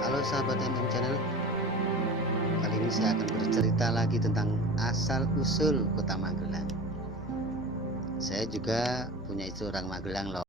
Halo sahabat Channel, kali ini saya akan bercerita lagi tentang asal-usul kota Magelang. Saya juga punya istri orang Magelang loh.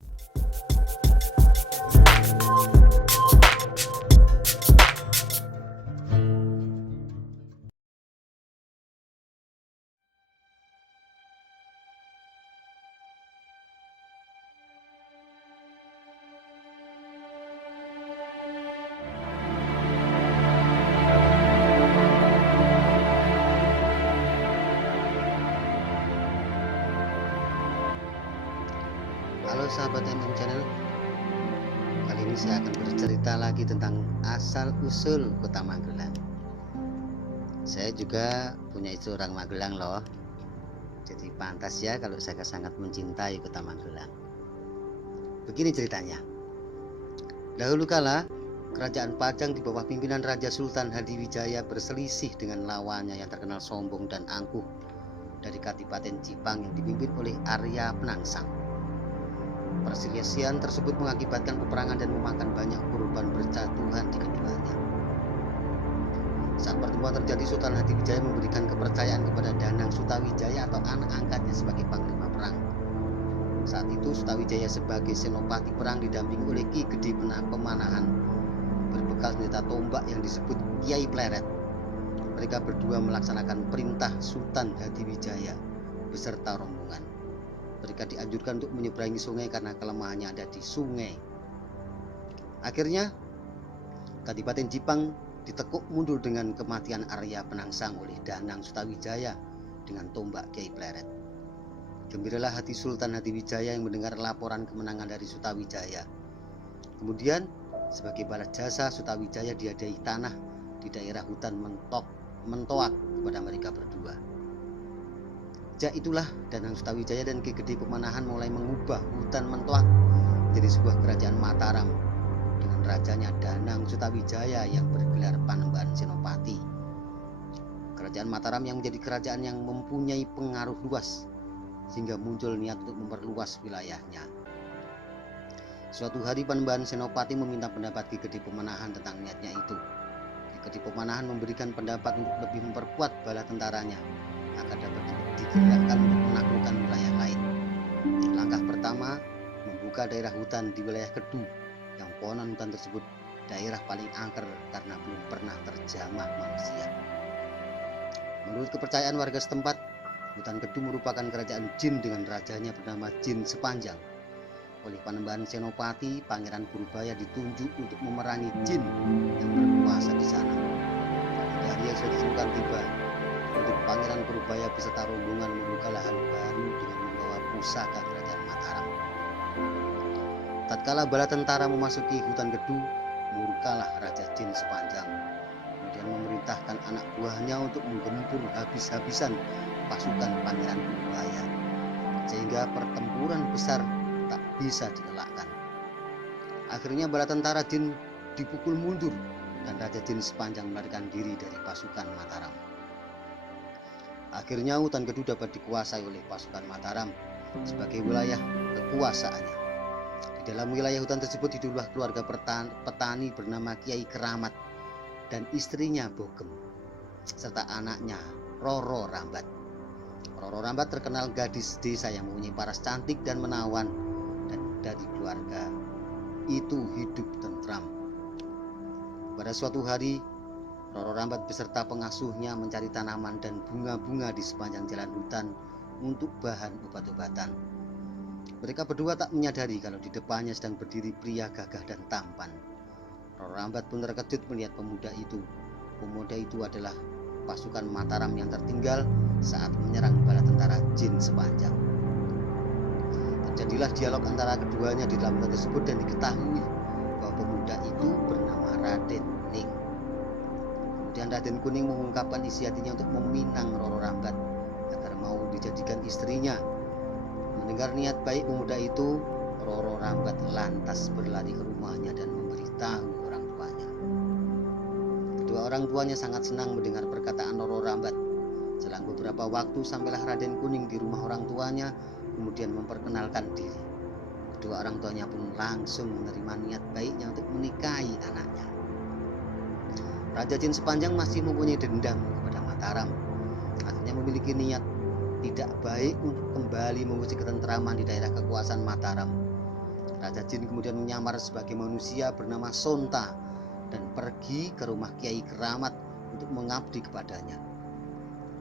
Halo sahabat Channel, kali ini saya akan bercerita lagi tentang asal-usul kota Magelang. Saya juga punya istri orang Magelang loh. Jadi pantas ya kalau saya sangat mencintai kota Magelang. Begini ceritanya. Dahulu kala, Kerajaan Pajang di bawah pimpinan Raja Sultan Hadiwijaya berselisih dengan lawannya yang terkenal sombong dan angkuh dari Kadipaten Jipang yang dipimpin oleh Arya Penangsang. Perselisihan tersebut mengakibatkan peperangan dan memakan banyak korban berjatuhan di keduanya. Saat pertemuan terjadi, Sultan Hadiwijaya memberikan kepercayaan kepada Danang Sutawijaya atau anak angkatnya sebagai panglima perang. Saat itu Sutawijaya sebagai senopati perang didampingi oleh Ki Gede Pemanahan berbekal senjata tombak yang disebut Kiai Pleret. Mereka berdua melaksanakan perintah Sultan Hadiwijaya beserta rombongan. Mereka dianjurkan untuk menyeberangi sungai karena kelemahannya ada di sungai. Akhirnya Kadipaten Jipang ditekuk mundur dengan kematian Arya Penangsang oleh Danang Sutawijaya dengan tombak Kiai Pleret. Gembiralah hati Sultan Hadiwijaya yang mendengar laporan kemenangan dari Sutawijaya. Kemudian sebagai balas jasa, Sutawijaya diadai tanah di daerah hutan Mentoak kepada mereka berdua. Sejak itulah Danang Sutawijaya dan Ki Gede Pemanahan mulai mengubah hutan Mentoak menjadi sebuah kerajaan Mataram dengan rajanya Danang Sutawijaya yang bergelar Panembahan Senopati. Kerajaan Mataram yang menjadi kerajaan yang mempunyai pengaruh luas sehingga muncul niat untuk memperluas wilayahnya. Suatu hari Panembahan Senopati meminta pendapat Ki Gede Pemanahan tentang niatnya itu. Ki Gede Pemanahan memberikan pendapat untuk lebih memperkuat bala tentaranya agar dapat digerakkan untuk menaklukkan wilayah lain. Langkah pertama, membuka daerah hutan di wilayah Kedu yang konon hutan tersebut daerah paling angker karena belum pernah terjamah manusia. Menurut kepercayaan warga setempat, hutan Kedu merupakan kerajaan jin dengan rajanya bernama Jin Sepanjang. Oleh Panembahan Senopati, Pangeran Purbaya ditunjuk untuk memerangi jin yang berkuasa di sana. Hari yang sudah ditentukan tiba untuk Pangeran Purbaya beserta rombongan membuka lahan baru dengan membawa pusaka kerajaan Mataram. Tatkala bala tentara memasuki hutan Kedu, murkalah Raja Jin Sepanjang. Kemudian memerintahkan anak buahnya untuk menggempur habis-habisan pasukan Pangeran Purbaya, sehingga pertempuran besar tak bisa dielakkan. Akhirnya bala tentara jin dipukul mundur dan Raja Jin Sepanjang melarikan diri dari pasukan Mataram. Akhirnya hutan Kedu dapat dikuasai oleh pasukan Mataram sebagai wilayah kekuasaannya. Di dalam wilayah hutan tersebut hiduplah keluarga petani bernama Kiai Keramat dan istrinya Bogem serta anaknya Roro Rambat. Roro Rambat terkenal gadis desa yang mempunyai paras cantik dan menawan, dan dari keluarga itu hidup tentram. Pada suatu hari, Roro Rambat beserta pengasuhnya mencari tanaman dan bunga-bunga di sepanjang jalan hutan untuk bahan obat-obatan. Mereka berdua tak menyadari kalau di depannya sedang berdiri pria gagah dan tampan. Roro Rambat pun terkejut melihat pemuda itu. Pemuda itu adalah pasukan Mataram yang tertinggal saat menyerang bala tentara Jin Sepanjang. Terjadilah dialog antara keduanya di dalam hutan tersebut dan diketahui bahwa pemuda itu bernama Raden Kuning. Kemudian Raden Kuning mengungkapkan isi hatinya untuk meminang Roro Rambat agar mau dijadikan istrinya. Mendengar niat baik pemuda itu, Roro Rambat lantas berlari ke rumahnya dan memberitahu orang tuanya. Kedua orang tuanya sangat senang mendengar perkataan Roro Rambat. Selang beberapa waktu sampailah Raden Kuning di rumah orang tuanya, kemudian memperkenalkan diri. Kedua orang tuanya pun langsung menerima niat baiknya untuk menikahi anaknya. Raja Jin Sepanjang masih mempunyai dendam kepada Mataram. Akhirnya memiliki niat tidak baik untuk kembali mewujud ketentraman di daerah kekuasaan Mataram. Raja Jin kemudian menyamar sebagai manusia bernama Sonta dan pergi ke rumah Kiai Keramat untuk mengabdi kepadanya.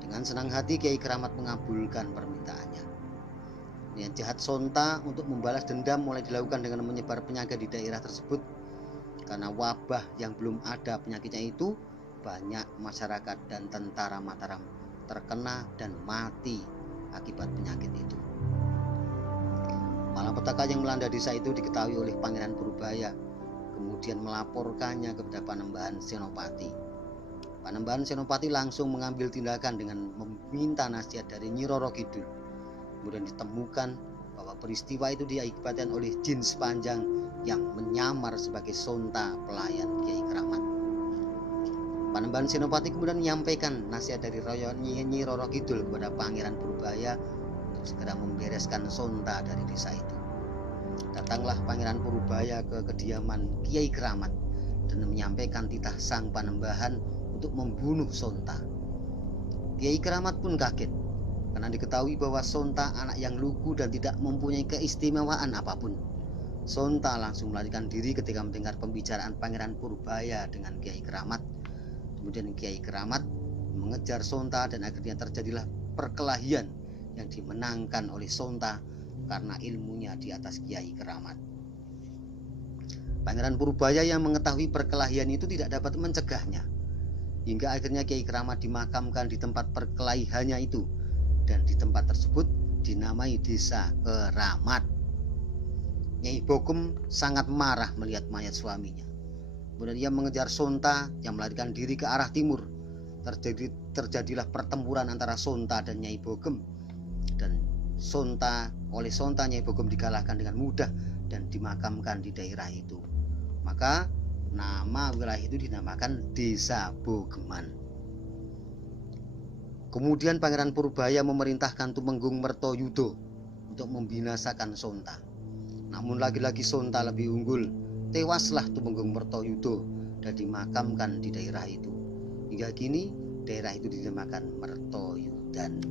Dengan senang hati Kiai Keramat mengabulkan permintaannya. Niat jahat Sonta untuk membalas dendam mulai dilakukan dengan menyebar penyakit di daerah tersebut. Karena wabah yang belum ada penyakitnya itu, banyak masyarakat dan tentara Mataram terkena dan mati akibat penyakit itu. Malapetaka yang melanda desa itu diketahui oleh Pangeran Purbaya, kemudian melaporkannya kepada Panembahan Senopati. Panembahan Senopati langsung mengambil tindakan dengan meminta nasihat dari Nyi Roro Kidul. Kemudian ditemukan bahwa peristiwa itu diakibatkan oleh Jin Sepanjang yang menyamar sebagai Sonta pelayan Kiai Keramat. Panembahan Senopati kemudian menyampaikan nasihat dari Nyi Roro Kidul kepada Pangeran Purbaya untuk segera membereskan Sonta dari desa itu. Datanglah Pangeran Purbaya ke kediaman Kiai Keramat dan menyampaikan titah sang Panembahan untuk membunuh Sonta. Kiai Keramat pun kaget karena diketahui bahwa Sonta anak yang lugu dan tidak mempunyai keistimewaan apapun. Sonta langsung melarikan diri ketika mendengar pembicaraan Pangeran Purbaya dengan Kiai Keramat. Kemudian Kiai Keramat mengejar Sonta dan akhirnya terjadilah perkelahian yang dimenangkan oleh Sonta karena ilmunya di atas Kiai Keramat. Pangeran Purbaya yang mengetahui perkelahian itu tidak dapat mencegahnya, hingga akhirnya Kiai Keramat dimakamkan di tempat perkelahiannya itu, dan di tempat tersebut dinamai Desa Keramat. Nyai Bokem sangat marah melihat mayat suaminya. Kemudian ia mengejar Sonta yang melarikan diri ke arah timur. Terjadilah pertempuran antara Sonta dan Nyai Bokem. Dan oleh Sonta Nyai Bokem dikalahkan dengan mudah dan dimakamkan di daerah itu. Maka nama wilayah itu dinamakan Desa Bogeman. Kemudian Pangeran Purbaya memerintahkan Tumenggung Mertoyudo untuk membinasakan Sonta. Namun lagi-lagi Sonta lebih unggul. Tewaslah Tumenggung Mertoyudo dan dimakamkan di daerah itu. Hingga kini daerah itu dinamakan Mertoyudan.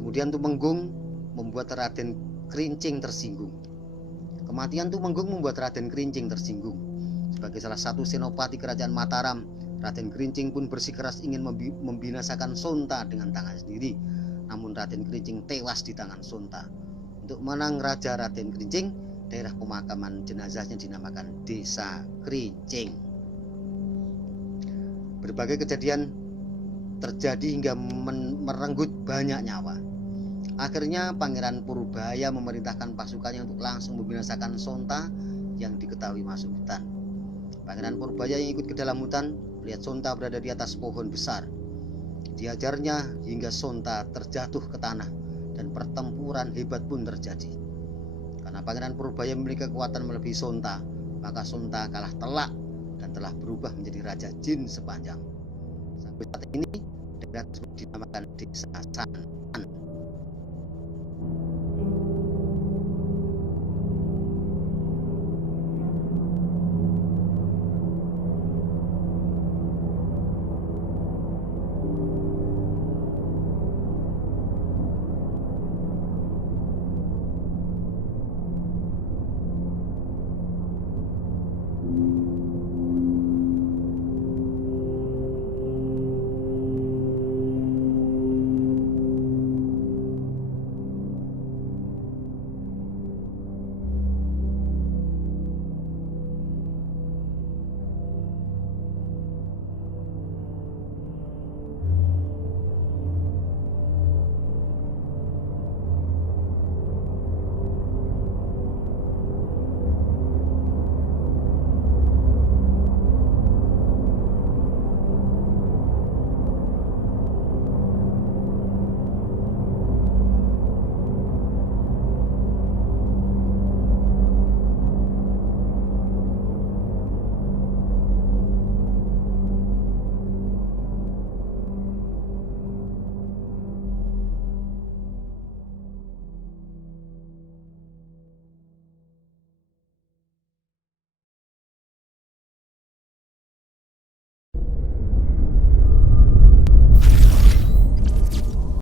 Kemudian Tumenggung membuat Raden Krincing tersinggung. Kematian Tumenggung membuat Raden Krincing tersinggung. Sebagai salah satu senopati kerajaan Mataram, Raden Krincing pun bersikeras ingin membinasakan Sonta dengan tangan sendiri. Namun Raden Krincing tewas di tangan Sonta. Untuk menang Raja Raden Krincing, daerah pemakaman jenazahnya dinamakan Desa Krincing. Berbagai kejadian terjadi hingga merenggut banyak nyawa. Akhirnya Pangeran Purbaya memerintahkan pasukannya untuk langsung membinasakan Sonta yang diketahui masuk hutan. Pangeran Purbaya yang ikut ke dalam hutan melihat Sonta berada di atas pohon besar. Diajarnya hingga Sonta terjatuh ke tanah dan pertempuran hebat pun terjadi. Karena Pangeran Purbaya memiliki kekuatan melebihi Sonta, maka Sonta kalah telak dan telah berubah menjadi Raja Jin Sepanjang. Sampai saat ini daerah tersebut dinamakan Desa Santan.